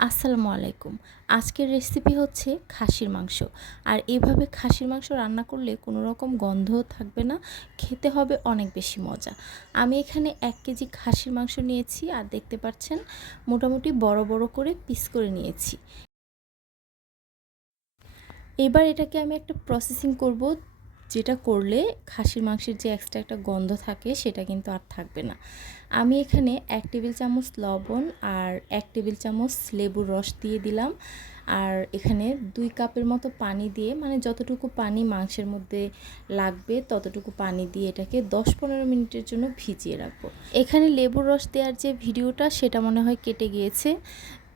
আসসালামু আলাইকুম। আজকের রেসিপি হচ্ছে খাসির মাংস। আর এভাবে খাসির মাংস রান্না করলে কোনো রকম গন্ধও থাকবে না, খেতে হবে অনেক বেশি মজা। আমি এখানে এক কেজি খাসির মাংস নিয়েছি আর দেখতে পাচ্ছেন মোটামুটি বড় বড় করে পিস করে নিয়েছি। এবার এটাকে আমি একটা প্রসেসিং করব যেটা করলে খাসির মাংসের যে এক্সট্রা একটা গন্ধ থাকে সেটা কিন্তু আর থাকবে না। আমি এখানে এক টেবিল চামচ লবণ আর এক টেবিল চামচ লেবুর রস দিয়ে দিলাম। আর এখানে দুই কাপের মতো পানি দিয়ে মানে যতটুকু পানি মাংসের মধ্যে লাগবে ততটুকু পানি দিয়ে এটাকে দশ পনেরো মিনিটের জন্য ভিজিয়ে রাখব। এখানে লেবুর রস দেওয়ার যে ভিডিওটা সেটা মনে হয় কেটে গিয়েছে।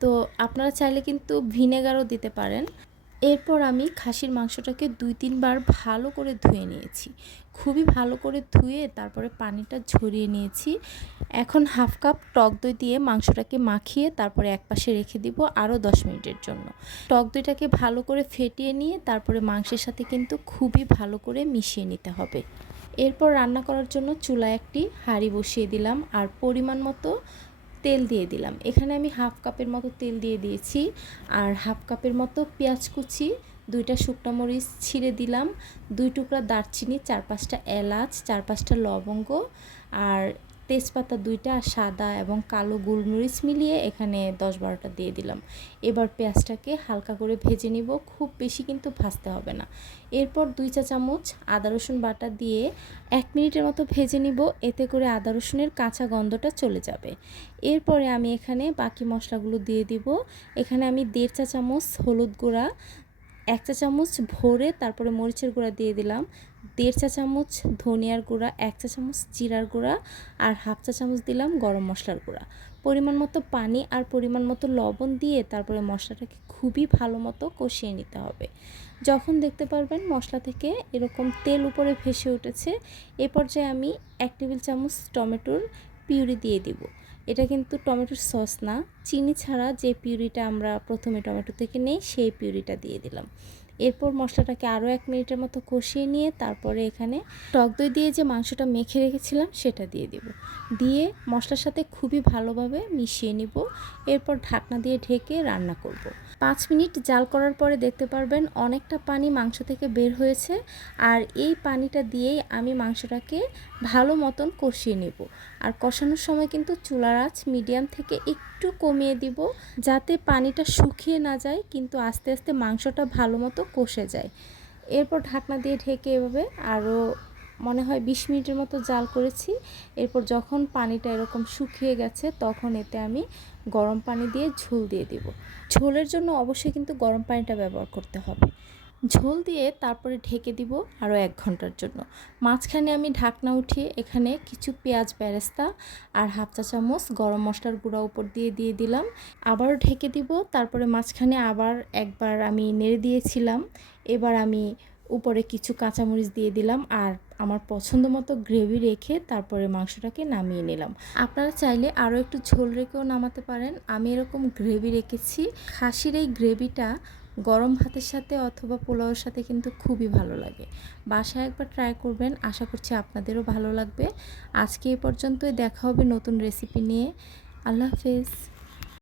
তো আপনারা চাইলে কিন্তু ভিনেগারও দিতে পারেন। এরপর আমি খাসির মাংসটাকে দুই তিনবার ভালো করে ধুয়ে নিয়েছি। খুবই ভালো করে ধুয়ে তারপরে পানিটা ঝরিয়ে নিয়েছি। এখন হাফ কাপ টক দই দিয়ে মাংসটাকে মাখিয়ে তারপরে এক পাশে রেখে দিব আরও দশ মিনিটের জন্য। টক দইটাকে ভালো করে ফেটিয়ে নিয়ে তারপরে মাংসের সাথে কিন্তু খুবই ভালো করে মিশিয়ে নিতে হবে। এরপর রান্না করার জন্য চুলায় একটি হাঁড়ি বসিয়ে দিলাম। আর পরিমাণ মতো তেল দিয়ে দিলাম। এখানে আমি হাফ কাপের মতো তেল দিয়ে দিয়েছি। আর হাফ কাপের মতো পেঁয়াজ কুচি, দুইটা শুকনো মরিচ ছিঁড়ে দিলাম, দুই টুকরা দারচিনি, চার পাঁচটা এলাচ, চার পাঁচটা লবঙ্গ, আর তেজপাতা দুইটা, সাদা এবং কালো গোলমরিচ মিলিয়ে এখানে দশ বারোটা দিয়ে দিলাম। এবার পেঁয়াজটাকে হালকা করে ভেজে নিব, খুব বেশি কিন্তু ভাজতে হবে না। এরপর দুই চা চামচ আদা রসুন বাটা দিয়ে এক মিনিটের মতো ভেজে নিব, এতে করে আদা রসুনের কাঁচা গন্ধটা চলে যাবে। এরপরে আমি এখানে বাকি মশলাগুলো দিয়ে দিব। এখানে আমি দেড় চা চামচ হলুদ গুঁড়া, এক চা চামচ ভরে, তারপরে মরিচের গুঁড়া দিয়ে দিলাম। দেড় চা চামচ ধনিয়ার গুঁড়া, এক চা চামচ জিরার গুঁড়া আর হাফ চা চামচ দিলাম গরম মশলার গুঁড়া। পরিমাণ মতো পানি আর পরিমাণ মতো লবণ দিয়ে তারপরে মশলাটাকে খুবই ভালো মতো কষিয়ে নিতে হবে। যখন দেখতে পারবেন মশলা থেকে এরকম তেল উপরে ভেসে উঠেছে, এ পর্যায়ে আমি এক টেবিল চামচ টমেটোর পিউরি দিয়ে দিব। এটা কিন্তু টমেটোর সস না, চিনি ছাড়া যে পিউরিটা আমরা প্রথমে টমেটো থেকে নেই, সেই পিউরিটা দিয়ে দিলাম। এরপর মশলাটাকে আরও এক মিনিটের মতো কষিয়ে নিয়ে তারপরে এখানে টক দই দিয়ে যে মাংসটা মেখে রেখেছিলাম সেটা দিয়ে দেব। দিয়ে মশলার সাথে খুবই ভালোভাবে মিশিয়ে নিব। এরপর ঢাকনা দিয়ে ঢেকে রান্না করব। পাঁচ মিনিট জাল করার পরে দেখতে পারবেন অনেকটা পানি মাংস থেকে বের হয়েছে। আর এই পানিটা দিয়েই আমি মাংসটাকে ভালো মতন কষিয়ে নেব। আর কষানোর সময় কিন্তু চুলার আঁচ মিডিয়াম থেকে একটু কমিয়ে দিব। যাতে পানিটা শুকিয়ে না যায়, কিন্তু আস্তে আস্তে মাংসটা ভালো মতো কষে যায়। এরপর ঢাকনা দিয়ে ঢেকে এভাবে আরও মনে হয় বিশ মিনিটের মতো জাল করেছি। এরপর যখন পানিটা এরকম শুকিয়ে গেছে তখন এতে আমি গরম পানি দিয়ে ঝোল দিয়ে দিব। ঝোলের জন্য অবশ্যই কিন্তু গরম পানিটা ব্যবহার করতে হবে। ঝোল দিয়ে তারপরে ঢেকে দিব আরও এক ঘণ্টার জন্য। মাঝখানে আমি ঢাকনা উঠিয়ে এখানে কিছু পেঁয়াজ বেরেস্তা আর হাফ চা চামচ গরম মশলার গুঁড়া উপর দিয়ে দিয়ে দিলাম। আবারও ঢেকে দিব, তারপরে মাঝখানে আবার একবার আমি নেড়ে দিয়েছিলাম। এবার আমি উপরে কিছু কাঁচামরিচ দিয়ে দিলাম আর আমার পছন্দ মতো গ্রেভি রেখে তারপরে মাংসটাকে নামিয়ে নিলাম। আপনারা চাইলে আরও একটু ঝোল রেখেও নামাতে পারেন। আমি এরকম গ্রেভি রেখেছি। খাসির এই গ্রেভিটা গরম ভাতের সাথে অথবা পোলাওয়ের সাথে কিন্তু খুবই ভালো লাগে। বাসায় একবার ট্রাই করবেন, আশা করছি আপনাদেরও ভালো লাগবে। আজকে এ পর্যন্তই, দেখা হবে নতুন রেসিপি নিয়ে। আল্লাহ হাফেজ।